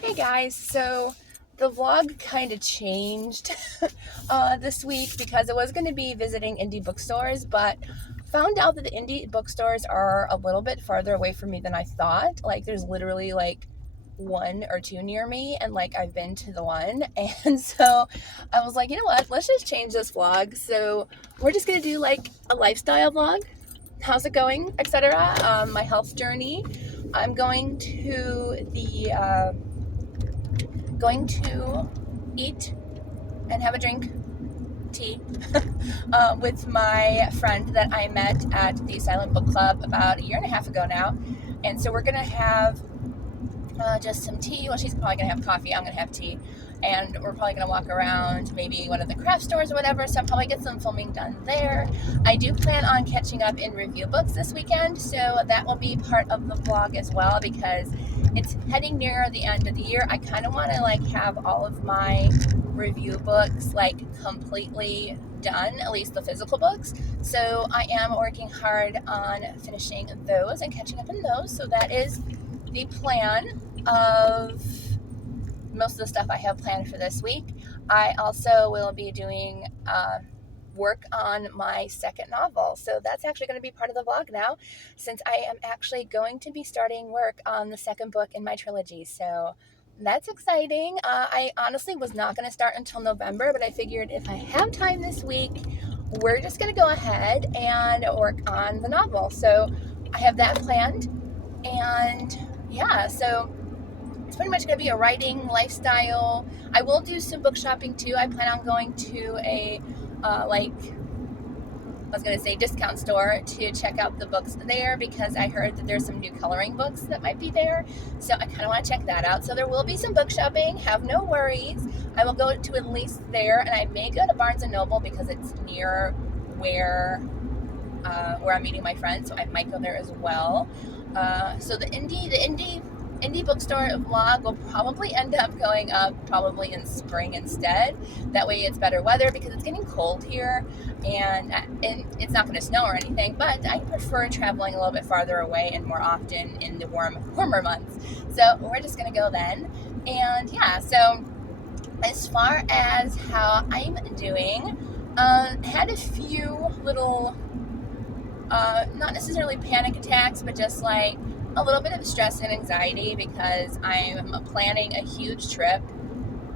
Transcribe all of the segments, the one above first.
Hey guys, so the vlog kind of changed this week because I was going to be visiting indie bookstores, but found out that the indie bookstores are a little bit farther away from me than I thought. Like there's literally like one or two near me, and like I've been to the one, and so I was like, you know what, let's just change this vlog. So we're just going to do like a lifestyle vlog. How's it going, etc. My health journey. I'm going to eat and have a drink, tea, with my friend that I met at the Silent Book Club about a year and a half ago now. And so we're going to have just some tea. Well, she's probably going to have coffee. I'm going to have tea. And we're probably going to walk around maybe one of the craft stores or whatever. So I'll probably get some filming done there. I do plan on catching up in review books this weekend. So that will be part of the vlog as well because it's heading near the end of the year. I kind of want to like have all of my review books like completely done, at least the physical books. So I am working hard on finishing those and catching up in those. So that is the plan of most of the stuff I have planned for this week. I also will be doing work on my second novel. So that's actually going to be part of the vlog now, since I am actually going to be starting work on the second book in my trilogy. So that's exciting. I honestly was not going to start until November, but I figured if I have time this week, we're just going to go ahead and work on the novel. So I have that planned. And yeah, so it's pretty much going to be a writing lifestyle. I will do some book shopping too. I plan on going to a discount store to check out the books there because I heard that there's some new coloring books that might be there. So I kind of want to check that out. So there will be some book shopping. Have no worries. I will go to at least there, and I may go to Barnes and Noble because it's near where I'm meeting my friends. So I might go there as well. So the indie bookstore vlog will probably end up going up probably in spring instead. That way it's better weather because it's getting cold here and it's not going to snow or anything, but I prefer traveling a little bit farther away and more often in the warmer months. So we're just going to go then. And yeah, so as far as how I'm doing, had a few little not necessarily panic attacks, but just like a little bit of stress and anxiety because I'm planning a huge trip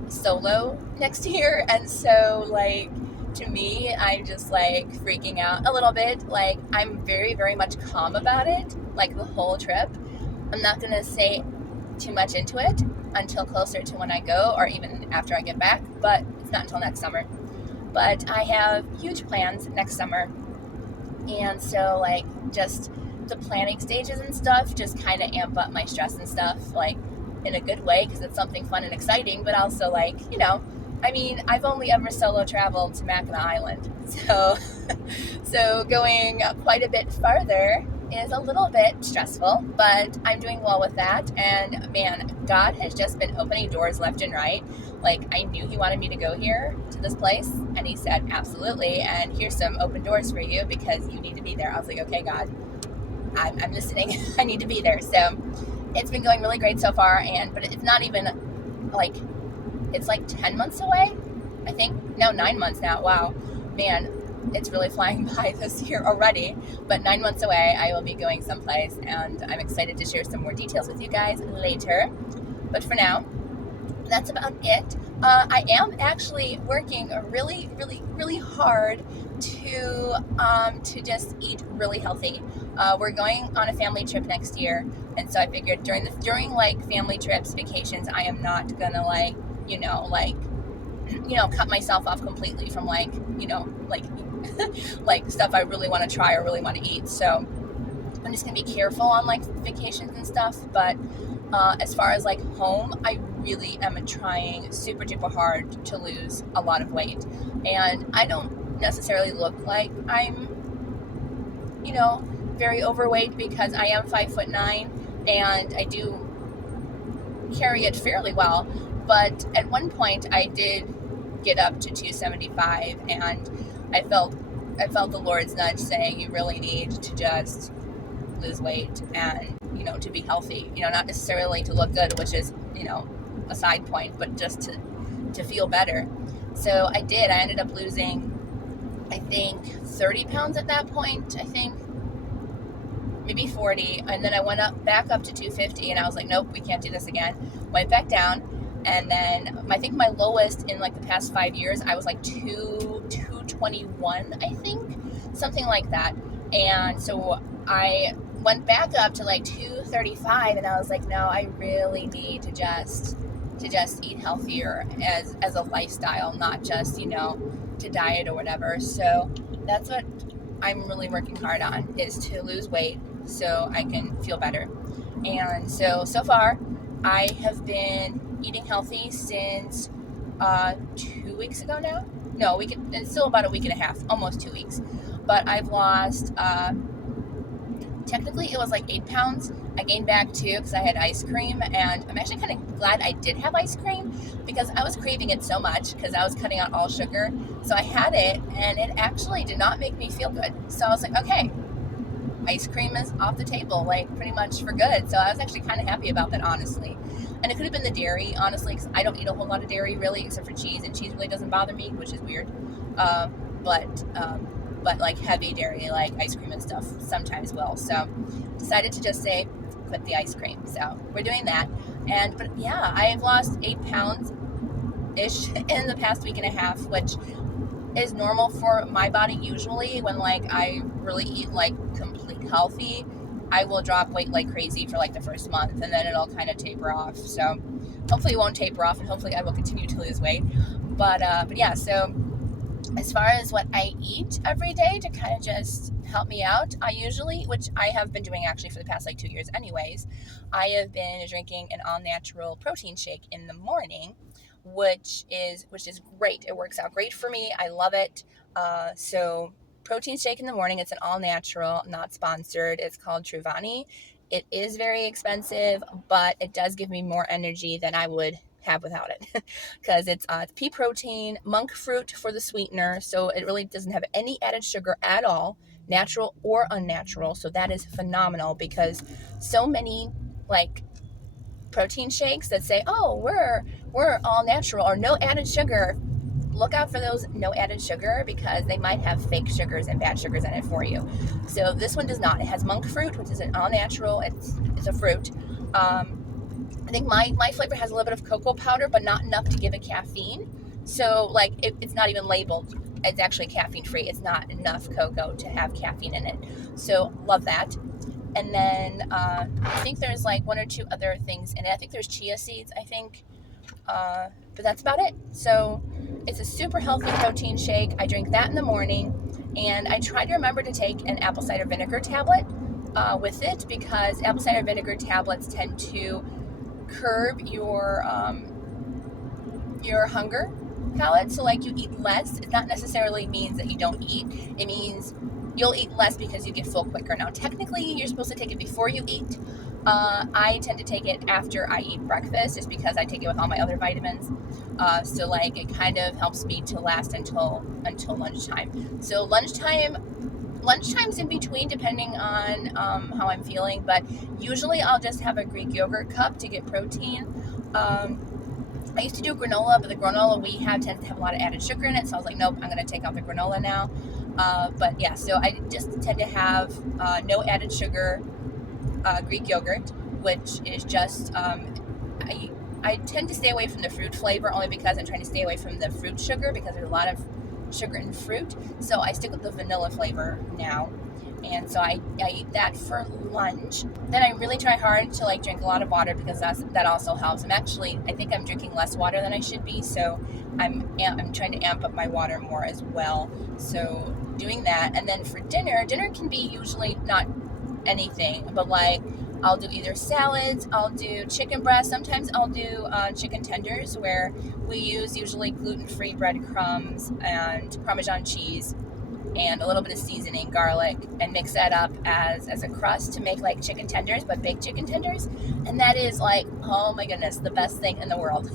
solo next year. And so like to me, I'm just like freaking out a little bit. Like I'm very, very much calm about it, like the whole trip. I'm not going to say too much into it until closer to when I go or even after I get back, but it's not until next summer. But I have huge plans next summer. And so like just the planning stages and stuff just kind of amp up my stress and stuff, like in a good way because it's something fun and exciting, but also like, you know, I mean, I've only ever solo traveled to Mackinac Island. So going quite a bit farther is a little bit stressful, but I'm doing well with that. And man, God has just been opening doors left and right. Like I knew he wanted me to go here to this place, and he said, absolutely. And here's some open doors for you because you need to be there. I was like, okay, God, I'm listening. I need to be there. So it's been going really great so far. But it's not even like, it's like 10 months away, I think. No, 9 months now. Wow, man, it's really flying by this year already. But 9 months away, I will be going someplace, and I'm excited to share some more details with you guys later. But for now, that's about it. I am actually working really, really, really hard to just eat really healthy. We're going on a family trip next year, and so I figured during like family trips, vacations, I am not gonna cut myself off completely from like stuff I really want to try or really want to eat. So I'm just gonna be careful on like vacations and stuff. But as far as like home, I really am trying super duper hard to lose a lot of weight, and I don't necessarily look like I'm very overweight because I am 5'9" and I do carry it fairly well. But at one point I did get up to 275, and I felt the Lord's nudge saying you really need to just lose weight and to be healthy, not necessarily to look good, which is a side point, but just to feel better. So I did. I ended up losing, I think, 30 pounds at that point. I think maybe 40, and then I went back up to 250, and I was like, nope, we can't do this again. Went back down, and then I think my lowest in like the past 5 years, I was like 221, I think, something like that. And so I went back up to like 235, and I was like, no, I really need to just eat healthier as a lifestyle, not just, to diet or whatever. So that's what I'm really working hard on, is to lose weight so I can feel better. And so far I have been eating healthy since 2 weeks ago now. No, it's still about a week and a half, almost 2 weeks. But I've lost, technically it was like 8 pounds. I gained back 2 because I had ice cream, and I'm actually kind of glad I did have ice cream because I was craving it so much because I was cutting out all sugar. So I had it, and it actually did not make me feel good. So I was like, okay, ice cream is off the table, like pretty much for good. So I was actually kind of happy about that, honestly. And it could have been the dairy, honestly, because I don't eat a whole lot of dairy really, except for cheese, and cheese really doesn't bother me, which is weird. But like heavy dairy, like ice cream and stuff, sometimes will. So decided to just say quit the ice cream. So we're doing that. But yeah, I've lost 8 pounds ish in the past week and a half, which is normal for my body. Usually when like I really eat like complete healthy, I will drop weight like crazy for like the first month, and then it'll kind of taper off. So hopefully it won't taper off, and hopefully I will continue to lose weight. But yeah, so as far as what I eat every day to kind of just help me out, I usually, which I have been doing actually for the past like 2 years anyways, I have been drinking an all-natural protein shake in the morning, which is great. It works out great for me. I love it. So protein shake in the morning. It's an all-natural, not sponsored. It's called Truvani. It is very expensive, but it does give me more energy than I would have without it, because it's pea protein, monk fruit for the sweetener, so it really doesn't have any added sugar at all, natural or unnatural. So that is phenomenal, because so many like protein shakes that say, oh, we're all natural or no added sugar, look out for those no added sugar, because they might have fake sugars and bad sugars in it for you. So this one does not. It has monk fruit, which is an all natural. It's a fruit. I think my flavor has a little bit of cocoa powder, but not enough to give it caffeine. So like it's not even labeled. It's actually caffeine free. It's not enough cocoa to have caffeine in it. So love that. And then I think there's like 1 or 2 other things in it. I think there's chia seeds, I think. But that's about it. So it's a super healthy protein shake. I drink that in the morning. And I try to remember to take an apple cider vinegar tablet with it, because apple cider vinegar tablets tend to curb your hunger palate. So like you eat less. It not necessarily means that you don't eat. It means you'll eat less because you get full quicker. Now technically you're supposed to take it before you eat. I tend to take it after I eat breakfast, just because I take it with all my other vitamins. So like it kind of helps me to last until lunchtime. So lunchtime's in between, depending on how I'm feeling, but usually I'll just have a Greek yogurt cup to get protein. I used to do granola, but the granola we have tends to have a lot of added sugar in it, so I was like, nope, I'm going to take out the granola now. But yeah, so I just tend to have no added sugar Greek yogurt, which is just, I tend to stay away from the fruit flavor, only because I'm trying to stay away from the fruit sugar, because there's a lot of sugar in fruit. So I stick with the vanilla flavor now. And so I eat that for lunch. Then I really try hard to like drink a lot of water, because that also helps. I think I'm drinking less water than I should be. So I'm trying to amp up my water more as well. So doing that. And then for dinner can be usually not anything, but like I'll do either salads, I'll do chicken breast, sometimes I'll do chicken tenders, where we use usually gluten-free breadcrumbs and Parmesan cheese and a little bit of seasoning, garlic, and mix that up as a crust to make like chicken tenders, but baked chicken tenders. And that is like, oh my goodness, the best thing in the world.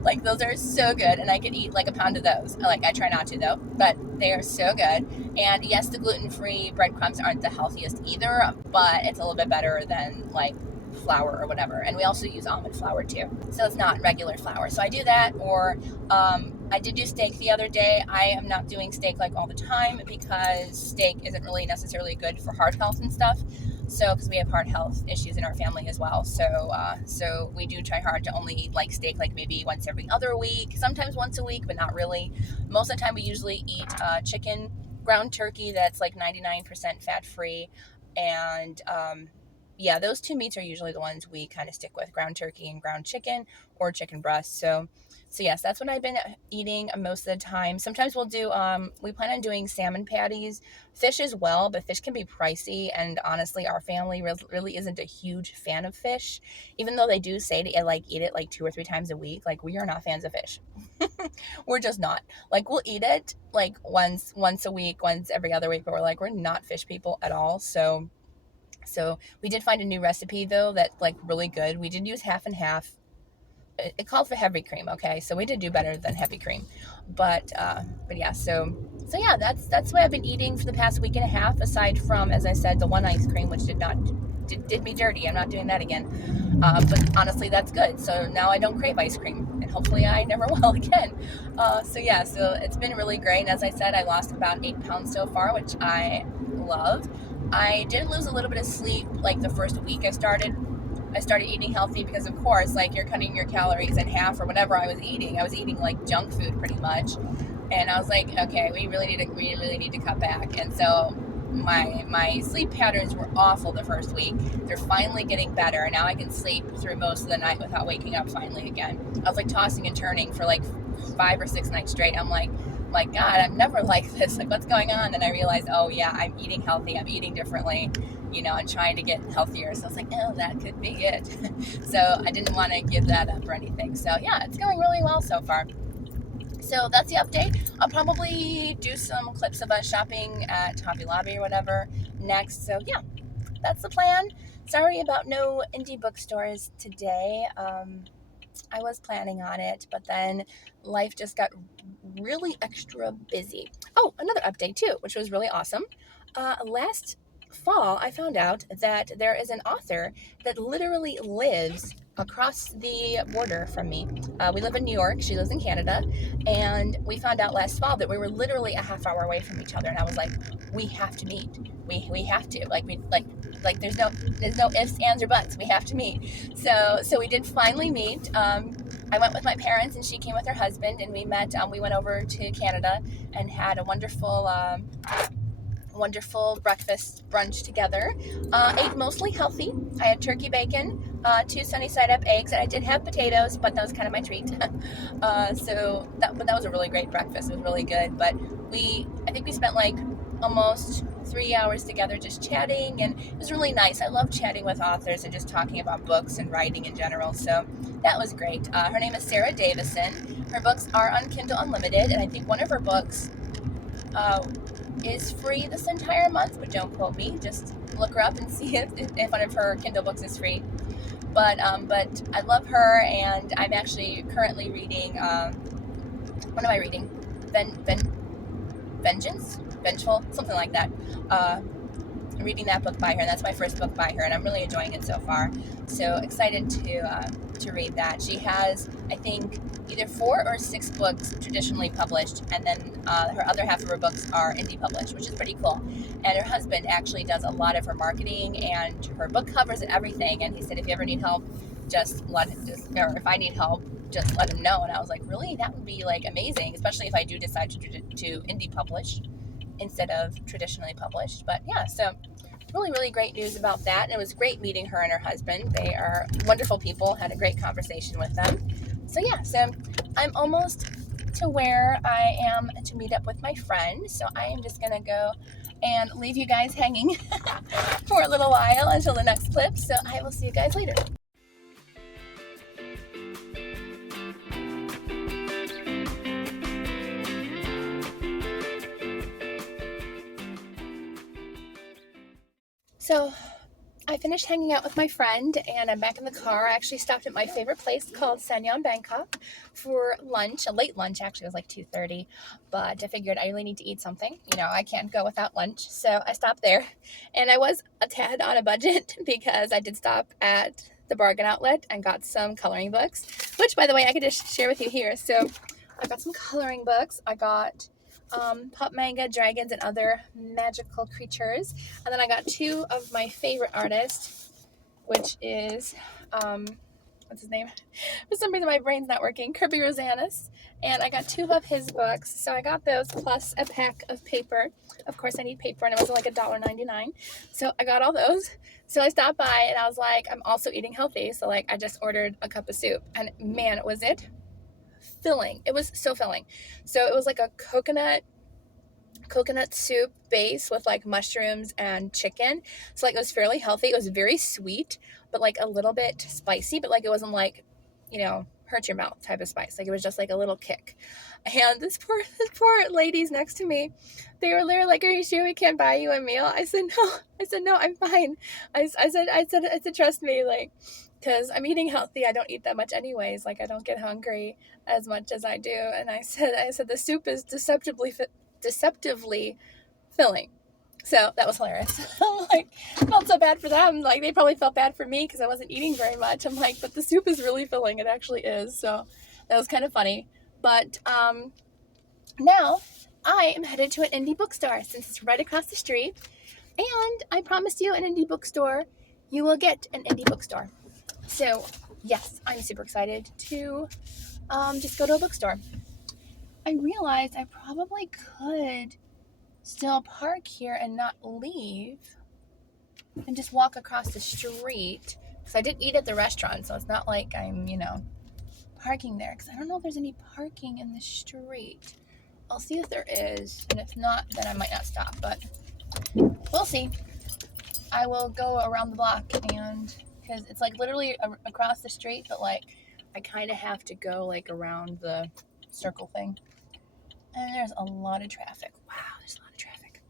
Like those are so good, and I could eat like a pound of those. Like I try not to though, but they are so good. And yes, the gluten-free breadcrumbs aren't the healthiest either, but it's a little bit better than like flour or whatever. And we also use almond flour too. So it's not regular flour. So I do that, or I did do steak the other day. I am not doing steak like all the time because steak isn't really necessarily good for heart health and stuff. So, because we have heart health issues in our family as well. So we do try hard to only eat like steak like maybe once every other week, sometimes once a week, but not really. Most of the time we usually eat chicken, ground turkey that's like 99% fat free. And yeah, those two meats are usually the ones we kind of stick with, ground turkey and ground chicken or chicken breast. So yes, that's what I've been eating most of the time. Sometimes we'll do, we plan on doing salmon patties, fish as well, but fish can be pricey. And honestly, our family really isn't a huge fan of fish, even though they do say to like eat it like 2 or 3 times a week. Like, we are not fans of fish. We're just not. Like, we'll eat it like once a week, once every other week, but we're not fish people at all. So we did find a new recipe though that's like really good. We did use half and half. It called for heavy cream, okay, so we did do better than heavy cream, but yeah, so yeah, that's what I've been eating for the past week and a half, aside from, as I said, the one ice cream, which did me dirty. I'm not doing that again, but honestly, that's good. So now I don't crave ice cream, and hopefully I never will again. So yeah, so it's been really great, and as I said, I lost about 8 pounds so far, which I love. I did lose a little bit of sleep like the first week I started eating healthy, because of course, like, you're cutting your calories in half or whatever. I was eating like junk food pretty much, and I was like, okay, we really need to cut back. And so my sleep patterns were awful the first week. They're finally getting better, and now I can sleep through most of the night without waking up finally again. I was like tossing and turning for like 5 or 6 nights straight. I'm like, God, I'm never like this. Like, what's going on? And I realized, oh yeah, I'm eating healthy. I'm eating differently, and trying to get healthier. So I was like, oh, that could be it. So I didn't want to give that up or anything. So yeah, it's going really well so far. So that's the update. I'll probably do some clips of us shopping at Hobby Lobby or whatever next. So yeah, that's the plan. Sorry about no indie bookstores today. I was planning on it, but then life just got really extra busy. Oh, another update too, which was really awesome. Last fall, I found out that there is an author that literally lives across the border from me. We live in New York. She lives in Canada, and we found out last fall that we were literally a half hour away from each other. And I was like, we have to meet. We have to. Like there's no ifs, ands, or buts. We have to meet. So we did finally meet. I went with my parents, and she came with her husband, and we met. We went over to Canada and had a wonderful breakfast brunch together. Ate mostly healthy. I had turkey bacon, 2 sunny side up eggs, and I did have potatoes, but that was kind of my treat. But that was a really great breakfast. It was really good. But I think we spent like almost 3 hours together just chatting, and it was really nice. I love chatting with authors and just talking about books and writing in general. So that was great. Her name is Sarah Davison. Her books are on Kindle Unlimited, and I think one of her books is free this entire month, but don't quote me. Just look her up and see if one of her Kindle books is free. But I love her, and I'm actually currently reading. What am I reading? Vengeance, Vengeful, something like that. I'm reading that book by her, and that's my first book by her, and I'm really enjoying it so far. So excited to read that. She has, I think, either 4 or 6 books traditionally published, and then her other half of her books are indie published, which is pretty cool. And her husband actually does a lot of her marketing and her book covers and everything. And he said, if you ever need help, or if I need help, just let him know. And I was like, really? That would be like amazing, especially if I do decide to indie publish instead of traditionally published. But yeah, so really, really great news about that. And it was great meeting her and her husband. They are wonderful people. Had a great conversation with them. So yeah, so I'm almost to where I am to meet up with my friend. So I am just gonna go and leave you guys hanging for a little while until the next clip. So I will see you guys later. So I finished hanging out with my friend and I'm back in the car. I actually stopped at my favorite place called Sanyang Bangkok for lunch, a late lunch actually. It was like 2:30, but I figured I really need to eat something. You know, I can't go without lunch. So I stopped there and I was a tad on a budget because I did stop at the bargain outlet and got some coloring books, which by the way, I could just share with you here. So I got some coloring books. I got pop manga, dragons, and other magical creatures. And then I got two of my favorite artists, which is, what's his name? For some reason, my brain's not working. Kirby Rosanis. And I got two of his books. So I got those plus a pack of paper. Of course, I need paper, and it was like $1.99. So I got all those. So I stopped by, and I was like, I'm also eating healthy. So, like, I just ordered a cup of soup. And man, was it filling. It was so filling. So it was like a coconut soup base with like mushrooms and chicken. So like it was fairly healthy. It was very sweet, but like a little bit spicy, but like it wasn't like, you know, hurt your mouth type of spice. Like it was just like a little kick. And this poor ladies next to me, they were there like, "Are you sure we can't buy you a meal?" I said, "No." I said, "No, I'm fine." I said, "Trust me, like, because I'm eating healthy. I don't eat that much anyways. Like I don't get hungry as much as I do." And I said the soup is deceptively filling. So that was hilarious. Like, felt so bad for them. Like, they probably felt bad for me because I wasn't eating very much. I'm like, but the soup is really filling. It actually is. So that was kind of funny. But now I am headed to an indie bookstore since it's right across the street. And I promised you an indie bookstore. You will get an indie bookstore. So, yes, I'm super excited to just go to a bookstore. I realized I probably could still park here and not leave and just walk across the street because I did eat at the restaurant, so it's not like I'm, you know, parking there because I don't know if there's any parking in the street. I'll see if there is, and if not, then I might not stop, but we'll see. I will go around the block and because it's like literally across the street, but like I kind of have to go like around the circle thing, and there's a lot of traffic. Wow, there's a lot of traffic.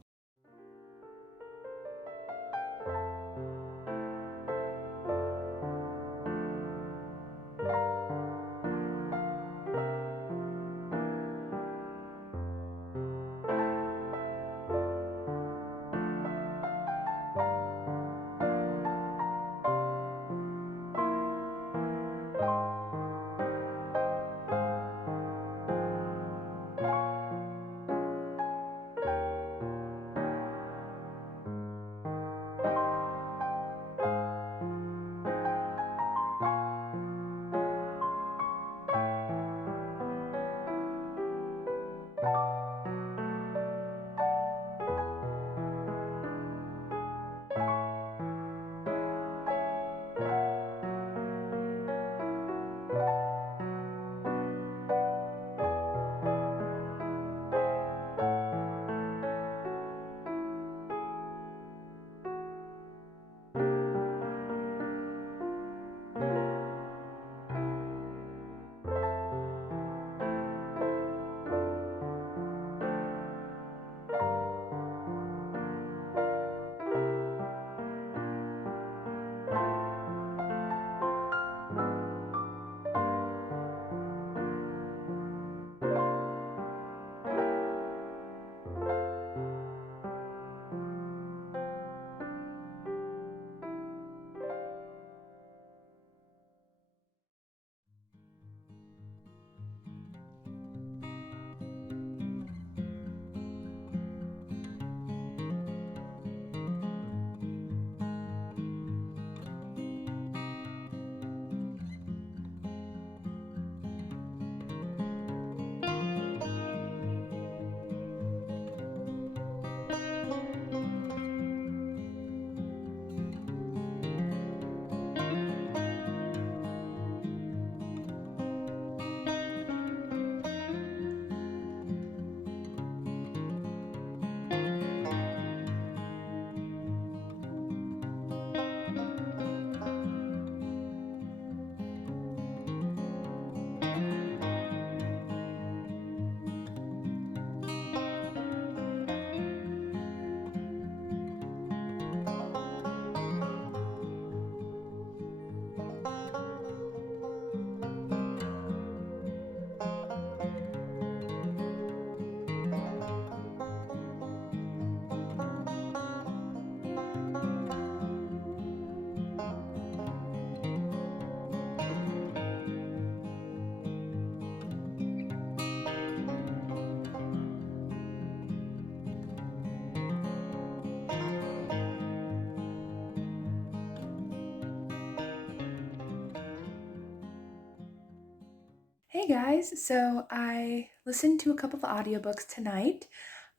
Hey guys, so I listened to a couple of audiobooks tonight.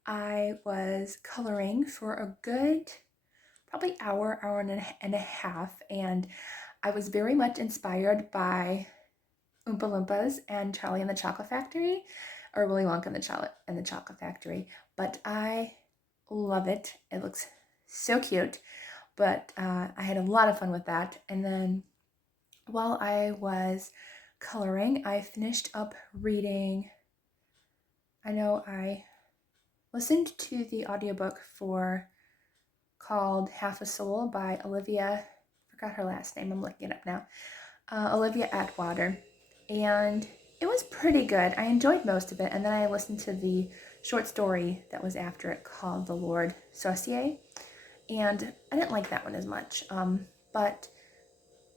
I was coloring for a good, probably hour and a half, and I was very much inspired by Oompa Loompas and Charlie and the Chocolate Factory, or Willy Wonka and the Chocolate Factory. But I love it. It looks so cute. But I had a lot of fun with that. And then while I was coloring, I finished up reading. I know I listened to the audiobook for called Half a Soul by Olivia, I forgot her last name, I'm looking it up now, Olivia Atwater, and it was pretty good. I enjoyed most of it, and then I listened to the short story that was after it called The Lord Saucier, and I didn't like that one as much, but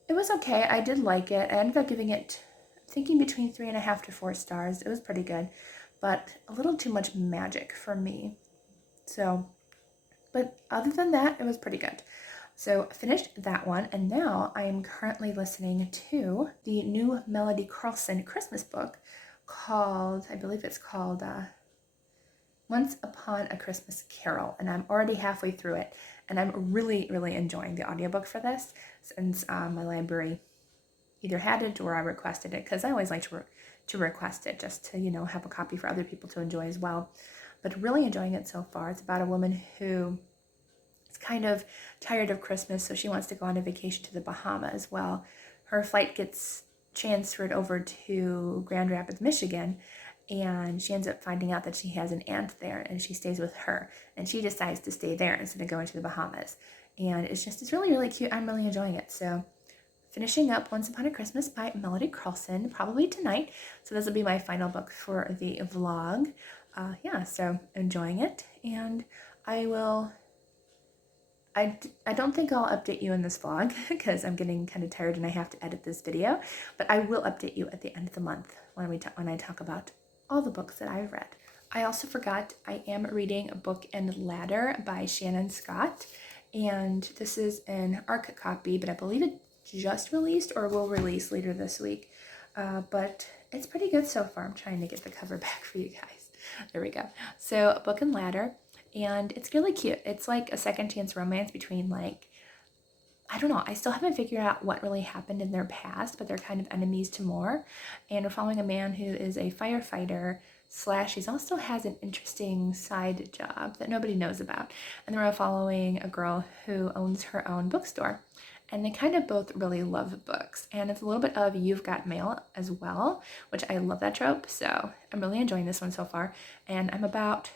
it was okay. I did like it. I ended up giving it, thinking between 3.5 to 4 stars. It was pretty good, but a little too much magic for me. So, but other than that, it was pretty good. So I finished that one, and now I am currently listening to the new Melody Carlson Christmas book called, I believe it's called Once Upon a Christmas Carol, and I'm already halfway through it, and I'm really, really enjoying the audiobook for this since my library either had it or I requested it, because I always like to request it just to, have a copy for other people to enjoy as well. But really enjoying it so far. It's about a woman who is kind of tired of Christmas, so she wants to go on a vacation to the Bahamas. Well, her flight gets transferred over to Grand Rapids, Michigan, and she ends up finding out that she has an aunt there, and she stays with her, and she decides to stay there instead of going to the Bahamas. And it's really, really cute. I'm really enjoying it. So finishing up Once Upon a Christmas by Melody Carlson, probably tonight. So this will be my final book for the vlog. Yeah, so enjoying it. And I will, I don't think I'll update you in this vlog because I'm getting kind of tired and I have to edit this video. But I will update you at the end of the month when I talk about all the books that I've read. I also forgot I am reading Book and Ladder by Shannon Scott. And this is an ARC copy, but I believe it just released or will release later this week. But it's pretty good so far. I'm trying to get the cover back for you guys. There we go. So Book and Ladder, and it's really cute. It's like a second chance romance between, like, I don't know, I still haven't figured out what really happened in their past, but they're kind of enemies to more. And we're following a man who is a firefighter slash he also has an interesting side job that nobody knows about. And then we're following a girl who owns her own bookstore. And they kind of both really love books. And it's a little bit of You've Got Mail as well, which I love that trope. So I'm really enjoying this one so far. And I'm about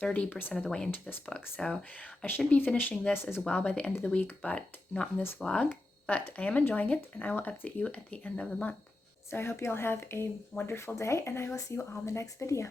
30% of the way into this book. So I should be finishing this as well by the end of the week, but not in this vlog. But I am enjoying it, and I will update you at the end of the month. So I hope you all have a wonderful day, and I will see you all in the next video.